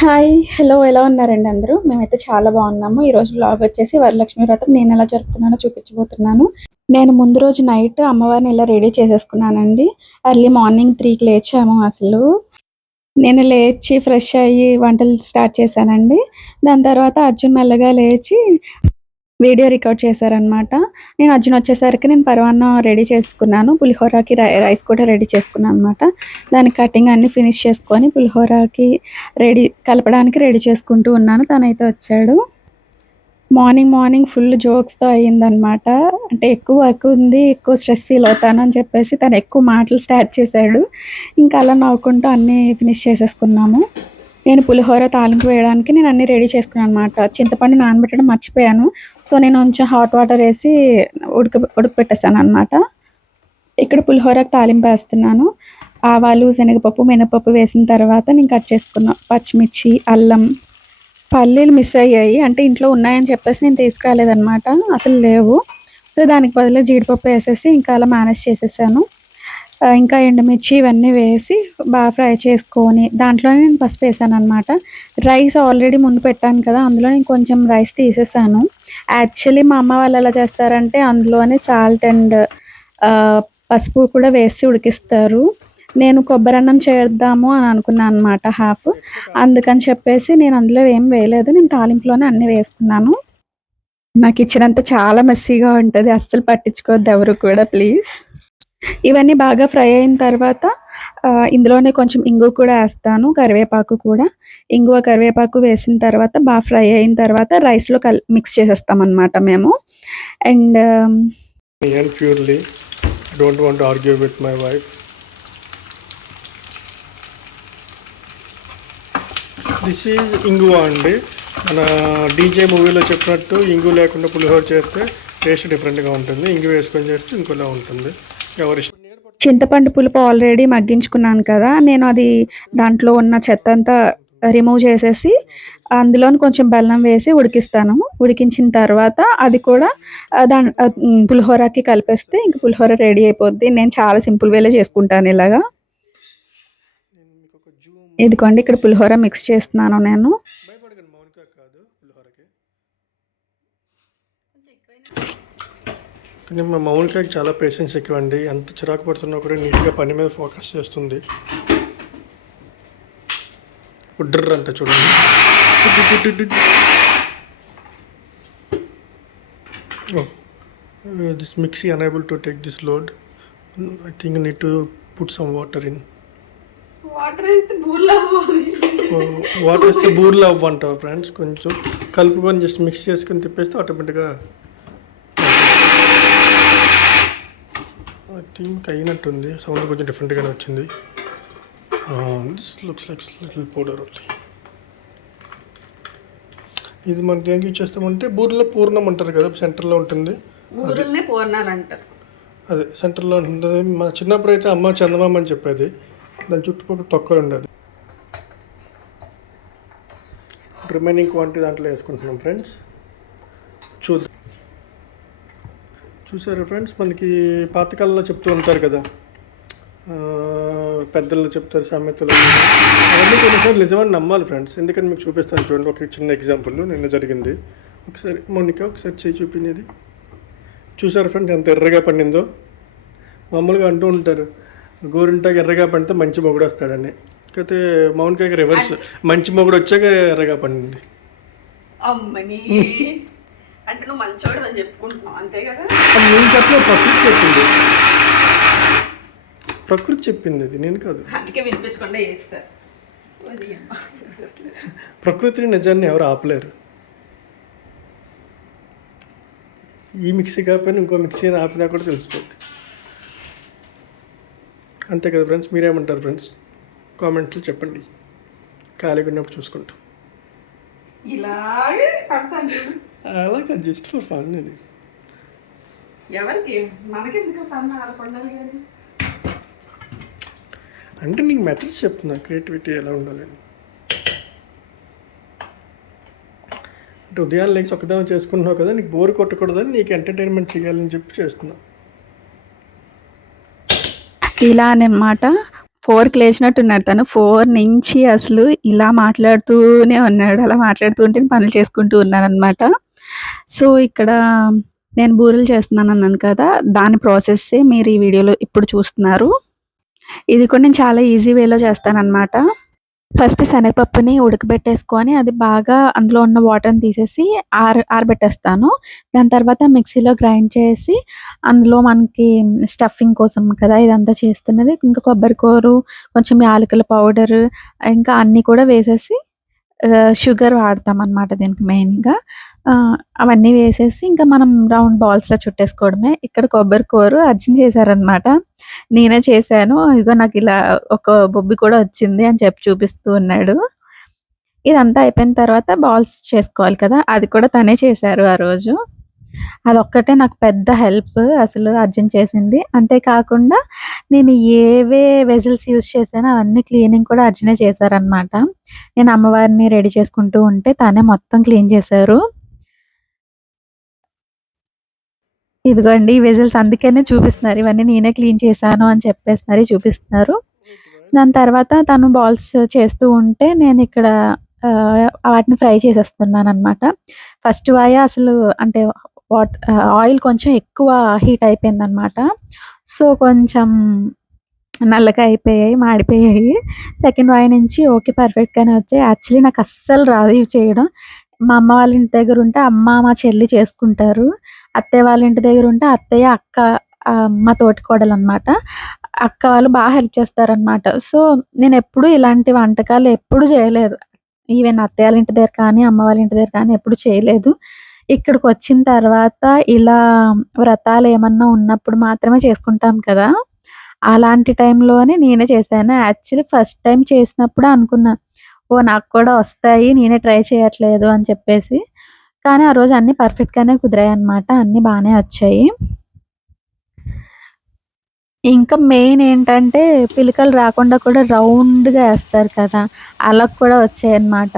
Hi! Hello! ఎలా ఉన్నారండి అందరూ? మేమైతే చాలా బాగున్నాము. ఈరోజు వ్లాగ్ వచ్చేసి వరలక్ష్మి వ్రతం నేనెలా జరుపుకున్నానో చూపించబోతున్నాను. నేను ముందు రోజు నైట్ అమ్మవారిని ఇలా రెడీ చేసేసుకున్నానండి. ఎర్లీ మార్నింగ్ 3కి లేచాము అసలు. నేను లేచి ఫ్రెష్ అయ్యి వంటలు స్టార్ట్ చేశానండి. దాని తర్వాత అర్జున్ మెల్లగా లేచి వీడియో రికార్డ్ చేశారనమాట. అర్జున్ వచ్చేసరికి నేను పరమాన్నం రెడీ చేసుకున్నాను. పులిహోరకి రైస్ కూడా రెడీ చేసుకున్నాననమాట. దానికి కటింగ్ అన్నీ ఫినిష్ చేసుకొని పులిహోరకి కలపడానికి రెడీ చేసుకుంటూ ఉన్నాను. తనైతే వచ్చాడు. మార్నింగ్ ఫుల్ జోక్స్‌తో అయిందనమాట. అంటే ఎక్కువ వర్క్ ఉంది, ఎక్కువ స్ట్రెస్ ఫీల్ అవుతాను అని చెప్పేసి తను ఎక్కువ మాటలు స్టార్ట్ చేశాడు. ఇంకా అలా నవ్వుకుంటూ అన్నీ ఫినిష్ చేసేసుకున్నాము. నేను పులిహోర తాలింపు వేయడానికి నేను అన్నీ రెడీ చేసుకున్నాను అనమాట. చింతపండు నానబెట్టడం మర్చిపోయాను. సో, నేను కొంచెం హాట్ వాటర్ ఏసి ఉడకపెట్టేసాననమాట. ఇక్కడ పులిహోరకి తాలింపేస్తున్నాను. ఆవాలు, శనగపప్పు, మినపప్పు వేసిన తర్వాత నేను కట్ చేసుకున్న పచ్చిమిర్చి, అల్లం, పల్లీలు మిస్ అయ్యాయి. అంటే ఇంట్లో ఉన్నాయని చెప్పేసి నేను తీసుకురాలేదనమాట. అసలు లేవు. సో, దానికి బదులు జీడిపప్పు వేసేసి ఇంకా అలా మేనేజ్ చేసేసాను. ఇంకా ఎండుమిర్చి ఇవన్నీ వేసి బాగా ఫ్రై చేసుకొని దాంట్లోనే నేను పసుపు వేసాననమాట. రైస్ ఆల్రెడీ ముందు పెట్టాను కదా! అందులో నేను కొంచెం రైస్ తీసేసాను. యాక్చువల్లీ మా అమ్మ వాళ్ళు ఎలా చేస్తారంటే అందులోనే సాల్ట్ అండ్ పసుపు కూడా వేసి ఉడికిస్తారు. నేను కొబ్బరన్నం చేద్దాము అని అనుకున్నాను అనమాట హాఫ్. అందుకని చెప్పేసి నేను అందులో ఏం వేయలేదు. నేను తాలింపులోనే అన్నీ వేసుకున్నాను. నా కిచెన్ అంతా చాలా మెస్సీగా ఉంటది. అస్సలు పట్టించుకోవద్దు ఎవరు కూడా ప్లీజ్. ఇవన్నీ బాగా ఫ్రై అయిన తర్వాత ఇందులోనే కొంచెం ఇంగువ కూడా ఏస్తాను. కరివేపాకు కూడా. ఇంగువ, కరివేపాకు వేసిన తర్వాత బాగా ఫ్రై అయిన తర్వాత రైస్‌లో మిక్స్ చేసేస్తామనమాట మేము. And and purely don't want to argue with my wife. This is ఇంగువ అండి. మన డీజే మూవీలో చెప్పినట్టు ఇంగు లేకుండా పులిహోర చేస్తే టేస్ట్ డిఫరెంట్గా ఉంటుంది. ఇంగు వేసుకొని చేస్తే ఇంకోలా ఉంటుంది. ఎవరి చింతపండు పులుపు ఆల్రెడీ మగ్గించుకున్నాను కదా! నేను అది దాంట్లో ఉన్న చెత్తంతా రిమూవ్ చేసేసి అందులోని కొంచెం బెల్లం వేసి ఉడికిస్తాను. ఉడికించిన తర్వాత అది కూడా పులిహోరకి కలిపేస్తే ఇంక పులిహోర రెడీ అయిపోద్ది. నేను చాలా సింపుల్ వేలో చేసుకుంటాను ఇలాగా. ఇదిగోండి ఇక్కడ పులిహోర మిక్స్ చేస్తున్నాను నేను. కానీ మా మౌనికాకి చాలా పేషెన్స్ ఎక్కువ అండి. ఎంత చిరాకు పడుతున్నా కూడా నీట్గా పని మీద ఫోకస్ చేస్తుంది. ఉడ్డర్ అంట చూడండి. This mixie unable to take this load. I think you need to put some water in. Water వేస్తే బూర్లు అవ్వంటావు ఫ్రెండ్స్. కొంచెం కలుపుకొని జస్ట్ మిక్స్ చేసుకొని తిప్పేస్తే ఆటోమేటిక్గా ఐ థింక్ అయినట్టుంది. సౌండ్ కొంచెం డిఫరెంట్గానే వచ్చింది. This looks like little powder only. ఇది మనం దేనికి యూజ్ చేస్తామంటే బూరెలో పూర్ణం అంటారు కదా, సెంటర్లో ఉంటుంది. అదే సెంటర్లో ఉంటుంది. మా చిన్నప్పుడు అయితే అమ్మ చందమామ అని చెప్పేది. దాని చుట్టుపక్కల తొక్కలు ఉండేది. రిమైనింగ్ క్వాంటిటీ దాంట్లో వేసుకుంటున్నాం ఫ్రెండ్స్. చూసారా ఫ్రెండ్స్, మనకి పాతకాలంలో చెప్తూ ఉంటారు కదా, పెద్దలు చెప్తారు సామెతలు. అవన్నీ కొన్నిసార్లు నిజమని నమ్మాలి ఫ్రెండ్స్. ఎందుకని మీకు చూపిస్తాను చూడండి. ఒక చిన్న ఎగ్జాంపుల్ నిన్న జరిగింది. ఒకసారి మౌనిక ఒకసారి చేయి చూపించేది. చూసారు ఫ్రెండ్స్ ఎంత ఎర్రగా పండిందో. మామూలుగా అంటూ ఉంటారు గోరింటాకు ఎర్రగా పండితే మంచి మొగుడు వస్తాడని. కాకపోతే మౌనికాకి రివర్స్, మంచి మొగుడు వచ్చాక ఎర్రగా పండింది. అంటే నువ్వు మంచోడు అని చెప్పుకుంటున్నావు అంతే కదా. నేను చెప్పలేదు, ప్రకృతి చెప్పింది. ప్రకృతి చెప్పింది, అది నేను కాదు. అందుకే వినిపించకుండా చేస్తారు. ప్రకృతిని నిజాన్ని ఎవరు ఆపలేరు. ఈ మిక్సీ కాకపోయినా ఇంకో మిక్సీని ఆపినా కూడా తెలిసిపోద్ది. అంతే కదా ఫ్రెండ్స్. మీరేమంటారు ఫ్రెండ్స్? కామెంట్లు చెప్పండి. ఖాళీగా ఉన్నప్పుడు చూసుకుంటాం. ఇలాగే అలాగే జస్ట్ ఫర్ ఫన్. ఇది ఎవరికి మనకెందుకు ఫన్ ఆడకుండాలి కానీ. అంటే నీకు మెథడ్స్ చెప్తున్నా, క్రియేటివిటీ ఎలా ఉండాలని. అంటే ఉదయాన్నే లేచి ఒకదానం చేసుకుంటున్నావు కదా, నీకు బోర్ కొట్టకూడదని, నీకు ఎంటర్టైన్మెంట్ చేయాలని చెప్పి చేస్తున్నా. ఇలా అన్నమాట. 4కి లేచినట్టున్నాడు తను. 4 నుంచి అసలు ఇలా మాట్లాడుతూనే ఉన్నాడు. అలా మాట్లాడుతూ ఉంటే నేను పనులు చేసుకుంటూ ఉన్నాననమాట. సో, ఇక్కడ నేను బూరెలు చేస్తున్నానన్నాను కదా! దాని ప్రాసెస్సే మీరు ఈ వీడియోలో ఇప్పుడు చూస్తున్నారు. ఇది కూడా నేను చాలా ఈజీ వేలో చేస్తాననమాట. ఫస్ట్ శనగపప్పుని ఉడకబెట్టేసుకొని అది బాగా అందులో ఉన్న వాటర్‌ని తీసేసి ఆరబెట్టేస్తాను. దాని తర్వాత మిక్సీలో గ్రైండ్ చేసి అందులో మనకి స్టఫింగ్ కోసం కదా ఇదంతా చేస్తున్నది. ఇంకా కొబ్బరి కూరు, కొంచెం యాలకుల పౌడరు ఇంకా అన్నీ కూడా వేసేసి షుగర్ వాడతామనమాట దీనికి మెయిన్‌గా. అవన్నీ వేసేసి ఇంకా మనం రౌండ్ బాల్స్‌లా చుట్టేసుకోవడమే. ఇక్కడ కొబ్బరి కూరు అర్జున్ చేశారనమాట. నేనే చేశాను. ఇదిగో నాకిలా ఒక బొబ్బి కూడా వచ్చింది అని చెప్పి చూపిస్తూ ఉన్నాడు. ఇదంతా అయిపోయిన తర్వాత బాల్స్ చేసుకోవాలి కదా! అది కూడా తనే చేశారు ఆ రోజు. అదొక్కటే నాకు పెద్ద హెల్ప్ అసలు అర్జున్ చేసింది. అంతే కాకుండా నేను ఏవే వెసల్స్ యూజ్ చేశానో అవన్నీ క్లీనింగ్ కూడా అర్జునే చేశారనమాట. నేను అమ్మవారిని రెడీ చేసుకుంటూ ఉంటే తనే మొత్తం క్లీన్ చేశారు. ఇదిగోండి ఈ వెసల్స్ అందుకనే చూపిస్తున్నారు. ఇవన్నీ నేనే క్లీన్ చేశాను అని చెప్పేసి మరి చూపిస్తున్నారు. దాని తర్వాత తను బాల్స్ చేస్తూ ఉంటే నేనిక్కడ వాటిని ఫ్రై చేసేస్తున్నాననమాట. ఫస్ట్ వాయ అసలు అంటే ఆయిల్ కొంచెం ఎక్కువ హీట్ అయిపోయిందనమాట. సో, కొంచెం నల్లగా అయిపోయాయి, మాడిపోయాయి. సెకండ్ వాయి నుంచి ఓకే. పర్ఫెక్ట్‌గానే వచ్చాయి. యాక్చువల్లీ నాకు అస్సలు రాదు ఇవి చేయడం. మా అమ్మ వాళ్ళ ఇంటి దగ్గరుంటే అమ్మ, మా చెల్లి చేసుకుంటారు. అత్తయ్య వాళ్ళ ఇంటి దగ్గరుంటే అత్తయ్య, అక్క మా తోటికోడలనమాట. అక్క వాళ్ళు బా హెల్ప్ చేస్తారనమాట. సో, నేనెప్పుడూ ఇలాంటి వంటకాలు ఎప్పుడు చేయలేదు. ఈవెన్ అత్తయ్య వాళ్ళ ఇంటి దగ్గర కానీ, అమ్మ వాళ్ళ ఇంటి దగ్గర కానీ ఎప్పుడు చేయలేదు. ఇక్కడికొచ్చిన తర్వాత ఇలా వ్రతాలేమన్నా ఉన్నప్పుడు మాత్రమే చేసుకుంటాం కదా! అలాంటి టైంలోనే నేనే చేశాను. యాక్చువల్లీ ఫస్ట్ టైమ్ చేసినప్పుడే అనుకున్నా, ఓహ్! నాకు కూడా వస్తాయి. నేనే ట్రై చేయట్లేదు అని చెప్పేసి. కానీ ఆ రోజు అన్నీ పర్ఫెక్ట్‌గానే కుదిరాయన్నమాట. అన్నీ బానే వచ్చాయి. ఇంకా మెయిన్ ఏంటంటే పిలకలు రాకుండా కూడా రౌండ్‌గా ఏస్తారు కదా! అలా కూడా వచ్చాయన్నమాట.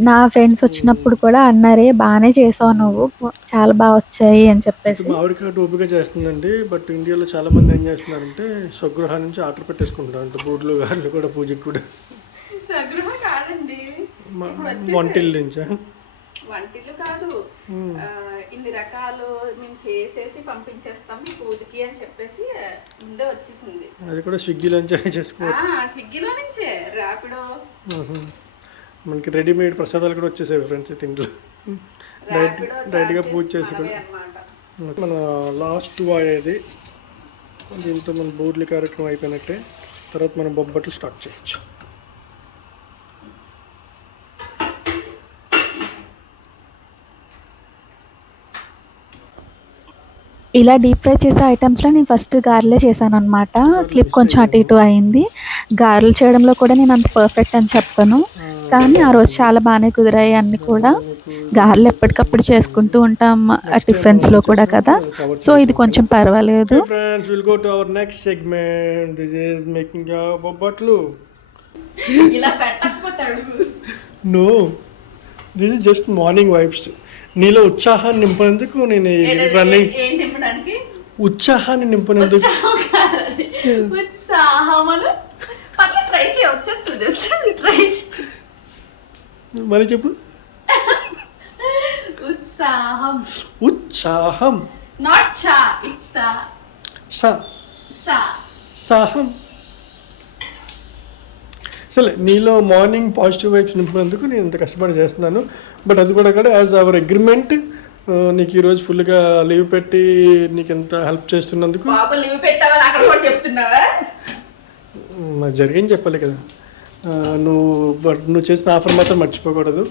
నా ఫ్రెండ్స్ వచ్చినప్పుడు కూడా అన్నారే, "బానే చేసావు నువ్వు. చాలా బా వచ్చాయి" అని ఇక్కడ చెప్పేసి. మా ఆవిడకి ఓపిక చేస్తుందండి. బట్ ఇండియాలో చాలామంది ఏం చేస్తున్నారంటే స్వగృహం నుంచి ఆర్డర్ పెట్టేసుకుంటారంట. బూర్లు గారెలు కూడా పూజకి కూడా. స్వగృహం కాదండి. వంటిల్లు నుంచా? వంటిల్లు కాదు. ఇన్ని రకాలు మేము చేసేసి పంపించేస్తాం పూజకి అని చెప్పేసి ముందే వచ్చేసింది. అది కూడా స్విగ్గీలోంచే చేసుకోవచ్చు. స్విగ్గీలో నుంచే ర్యాపిడో. మనకి రెడీమేడ్ ప్రసాదాలు కూడా వచ్చేసాయి ఫ్రెండ్స్ ఇంట్లో. డైరెక్ట్గా పూజ చేసి కూడా. మన లాస్ట్ వాయ్ ఇది. దీంతో మన బూర్లి కార్యక్రమం అయిపోయినట్టే. తర్వాత మనం బొబ్బట్లు స్టార్ట్ చేయొచ్చు. ఇలా డీప్ ఫ్రై చేసే ఐటమ్స్‌లో నేను ఫస్ట్ గారెలే చేశాననమాట. క్లిప్ కొంచెం అటు ఇటు అయింది. గారెలు చేయడంలో కూడా నేను అంత పర్ఫెక్ట్ అని చెప్పను. కానీ ఆ రోజు చాలా బానే కుదిరాయి అన్నీ కూడా. గారెలు ఎప్పటికప్పుడు చేసుకుంటూ ఉంటాం టిఫిన్స్‌లో కూడా కదా! సో, ఇది కొంచెం పర్వాలేదు. Friends will go to our next segment. This is making bobbatlu. ఇలా పెట్టకపోతే అడుగు. No, this is just morning vibes. నీలో ఉత్సాహాన్ని నింపేందుకు నేను రన్నింగ్. ఉత్సాహాన్ని నింపేందుకు. మళ్ళీ చెప్పు. ఉత్సాహం. ఉత్సాహం. నాట్ చా, ఇట్స్ సాహం. సరే, నీలో మార్నింగ్ పాజిటివ్ వైబ్స్ నింపినందుకు నేను ఇంత కష్టపడి చేస్తున్నాను. బట్ అది కూడా యాజ్ అవర్ అగ్రిమెంట్ నీకు ఈరోజు ఫుల్గా లీవ్ పెట్టి నీకు ఎంత హెల్ప్ చేస్తున్నందుకు. మరి జరిగింది చెప్పాలి కదా. నువ్వు చేసిన ఆఫర్ మాత్రం మర్చిపోకూడదు.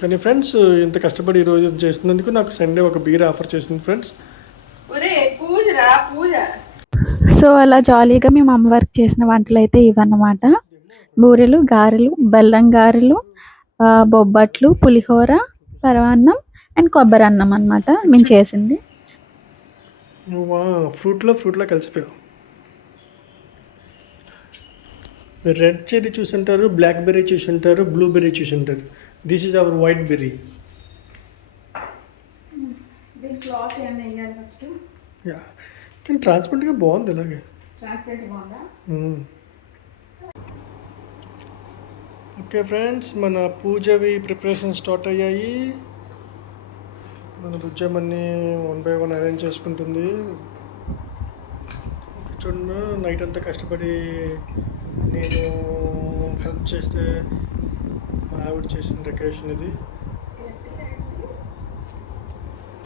కానీ ఫ్రెండ్స్ ఇంత కష్టపడి ఈరోజు చేస్తున్నందుకు నాకు సండే ఒక బీర్ ఆఫర్ చేసింది ఫ్రెండ్స్. సో, అలా జాలీగా మేము అమ్మవారికి చేసిన వంటలు అయితే ఇవన్నమాట. బూరెలు, గారెలు, బెల్లం గారెలు, బొబ్బట్లు, పులిహోర, పరమాన్నం అండ్ కొబ్బరి అన్నం అనమాట మేము చేసింది. ఫ్రూట్లో కలిసిపోయావు. మీరు రెడ్ చెర్రీ చూసుంటారు, బ్లాక్ బెర్రీ చూసుంటారు, బ్లూబెర్రీ చూసుంటారు. This is our white berry. Yeah, కానీ ట్రాన్స్పరెంట్గా బాగుంది. ఇలాగే ఓకే ఫ్రెండ్స్, మన పూజవి ప్రిపరేషన్ స్టార్ట్ అయ్యాయి. మన బుజ్జమ్మని 1 by 1 అరేంజ్ చేసుకుంటుంది. చూడండి, నైట్ అంతా కష్టపడి నేను హెల్ప్ చేస్తే మా ఆవిడ చేసిన డెకరేషన్ ఇది.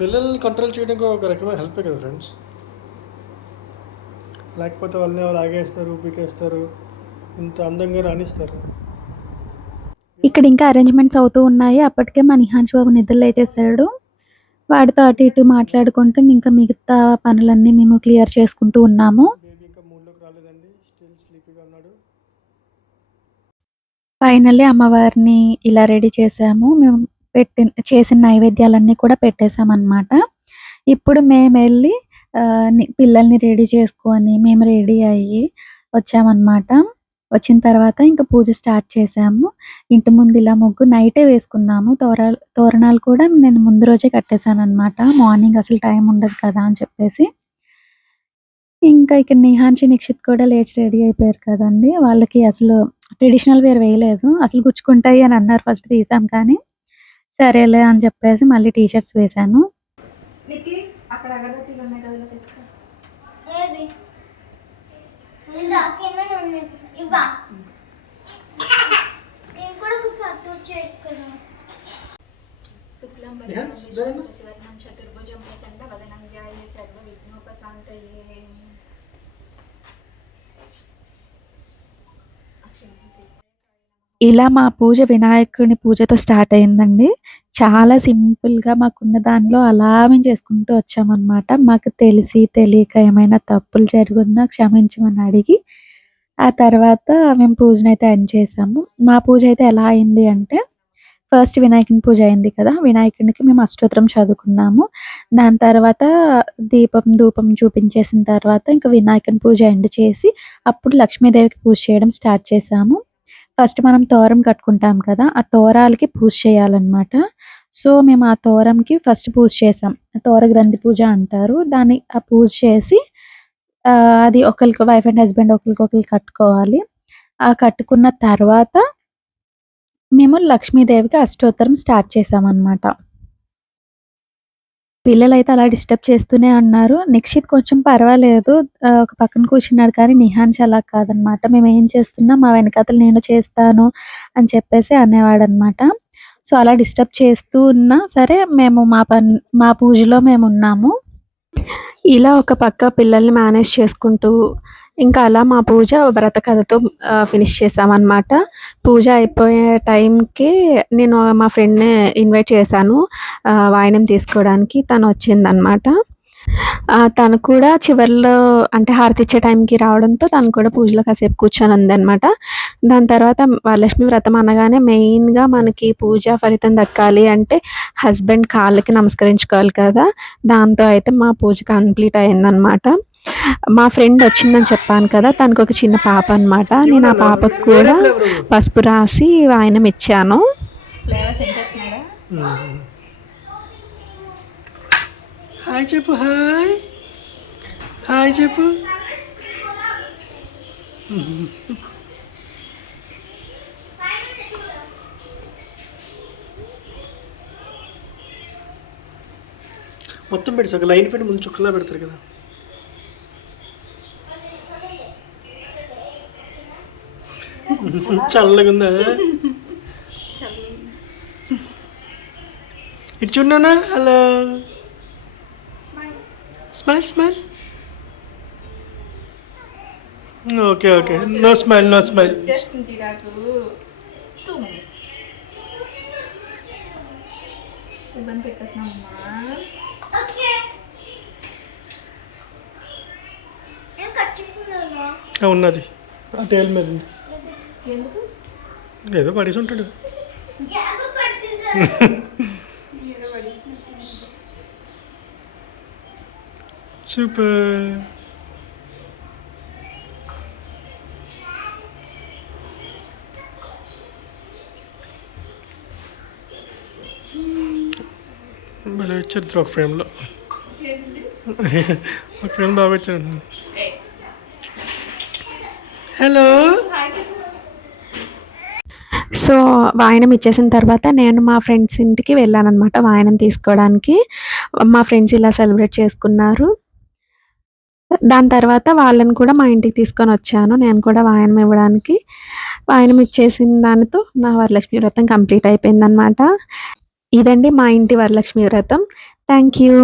పిల్లల్ని కంట్రోల్ చేయడానికి ఒక రకమైన హెల్పే కదా ఫ్రెండ్స్. లేకపోతే వాళ్ళని లాగేస్తారు, పీకేస్తారు, ఇంత అందంగా రాణిస్తారు. ఇక్కడ ఇంకా అరేంజ్మెంట్స్ అవుతూ ఉన్నాయి. అప్పటికే మా నిహాన్ష్ బాబు నిద్రలు లేచేసాడు. వాడితో అటు ఇటు మాట్లాడుకుంటూ ఇంకా మిగతా పనులన్నీ మేము క్లియర్ చేసుకుంటూ ఉన్నాము. బేబీ ఇంకా మూడ్లోకి రాలేదండి, స్టిల్ స్లీపీగా ఉన్నాడు. ఫైనల్లీ అమ్మవారిని ఇలా రెడీ చేసాము. మేము చేసిన నైవేద్యాలన్నీ కూడా పెట్టేసామన్నమాట. ఇప్పుడు మేము వెళ్ళి పిల్లల్ని రెడీ చేసుకొని మేము రెడీ అయ్యి వచ్చామన్నమాట. వచ్చిన తర్వాత ఇంకా పూజ స్టార్ట్ చేసాము. ఇంటి ముందు ఇలా ముగ్గు నైటే వేసుకున్నాము. తోరణాలు కూడా నేను ముందు రోజే కట్టేసానన్నమాట. మార్నింగ్ అసలు టైం ఉండదు కదా అని చెప్పేసి. ఇంకా ఇక్కడ నిహాన్షి, నిక్షిత్ కూడా లేచి రెడీ అయిపోయారు కదండీ. వాళ్ళకి అసలు ట్రెడిషనల్ వేర్ వేయలేదు. అసలు గుచ్చుకుంటాయి అని అన్నారు. ఫస్ట్ తీసాం కానీ సరేలే అని చెప్పేసి మళ్ళీ టీ షర్ట్స్ వేశాను. చతుర్భుజం ప్రసన్న వదనం ధ్యాయే సర్వ విఘ్నోపశాంతయే. ఇలా మా పూజ వినాయకుని పూజతో స్టార్ట్ అయిందండి. చాలా సింపుల్‌గా మాకున్న దానిలో అలా మేము చేసుకుంటూ వచ్చామన్నమాట. మాకు తెలిసి తెలియక ఏమైనా తప్పులు జరిగున్నా క్షమించమని అడిగి, ఆ తర్వాత మేము పూజనైతే ఎండ్ చేసాము. మా పూజ అయితే ఎలా అయింది అంటే, ఫస్ట్ వినాయకుని పూజ అయింది కదా! వినాయకునికి మేము అష్టోత్తరం చదువుకున్నాము. దాని తర్వాత ధూపం చూపించేసిన తర్వాత ఇంకా వినాయకుని పూజ ఎండ్ చేసి, అప్పుడు లక్ష్మీదేవికి పూజ చేయడం స్టార్ట్ చేసాము. ఫస్ట్ మనం తోరం కట్టుకుంటాం కదా! ఆ తోరాలకి పూజ చేయాలన్నమాట. సో, మేము ఆ తోరంకి ఫస్ట్ పూజ చేసాం. తోర గ్రంథి పూజ అంటారు. ఆ పూజ చేసి అది ఒకళ్ళకి వైఫ్ అండ్ హస్బెండ్ ఒకళ్ళకొకళ్ళు కట్టుకోవాలి. ఆ కట్టుకున్న తర్వాత మేము లక్ష్మీదేవికి అష్టోత్తరం స్టార్ట్ చేసామన్నమాట. పిల్లలైతే అలా డిస్టర్బ్ చేస్తూనే ఉన్నారు. నిక్షిత్ కొంచెం పర్వాలేదు. ఒక పక్కన కూర్చున్నాడు కానీ నిహాన్ష్ అలా కాదనమాట. మేమేం చేస్తున్నా మా వెనకాతల నేను చేస్తాను అని చెప్పేసి అనేవాడనమాట. సో, అలా డిస్టర్బ్ చేస్తూ ఉన్నా సరే మేము మా పూజలో మేమున్నాము. ఇలా ఒక పక్క పిల్లల్ని మేనేజ్ చేసుకుంటూ ఇంకా అలా మా పూజ వ్రత కథతో ఫినిష్ చేసామన్నమాట. పూజ అయిపోయే టైంకి నేను మా ఫ్రెండ్‌ని ఇన్వైట్ చేశాను వాయినం తీసుకోవడానికి. తను వచ్చిందనమాట. తను కూడా చివర్లో అంటే హారతి ఇచ్చే టైంకి రావడంతో తను కూడా పూజలో కాసేపు కూర్చొని ఉందనమాట. దాని తర్వాత వరలక్ష్మి వ్రతం అనగానే మెయిన్‌గా మనకి పూజ ఫలితం దక్కాలి అంటే హస్బెండ్ కాళ్ళకి నమస్కరించుకోవాలి కదా! దాంతో అయితే మా పూజ కంప్లీట్ అయిందనమాట. మా ఫ్రెండ్ వచ్చిందని చెప్పాను కదా! తనకు ఒక చిన్న పాప అనమాట. నేను ఆ పాపకు కూడా పసుపు రాసి వాయినం ఇచ్చాను. హాయ్ చెప్పు, హాయ్ హాయ్ చెప్పు. మొత్తం పెట్టి ఒక లైన్ పెట్టి ముందు చుక్కలా పెడతారు కదా. చల్లగా ఉందా? ఇటు చూడనా? Hello, smile smile. Okay okay, no smile no smile. ఉన్నది ఆ టేల్ మీద ఉంది. ఏదో పడేసి ఉంటాడు. సూపర్. భలే వచ్చారు ఒక ఫ్రేమ్లో. ఒక ఫ్రేమ్ బాగా వచ్చారు. హలో. సో వాయనం ఇచ్చేసిన తర్వాత నేను మా ఫ్రెండ్స్ ఇంటికి వెళ్ళానన్నమాట వాయనం తీసుకోవడానికి. మా ఫ్రెండ్స్ ఇలా సెలబ్రేట్ చేసుకున్నారు. దాని తర్వాత వాళ్ళని కూడా మా ఇంటికి తీసుకొని వచ్చాను నేను కూడా వాయనం ఇవ్వడానికి. వాయనం ఇచ్చేసిన దానితో నా వరలక్ష్మి వ్రతం కంప్లీట్ అయిపోయిందనమాట. ఇదండి మా ఇంటి వరలక్ష్మి వ్రతం. Thank you.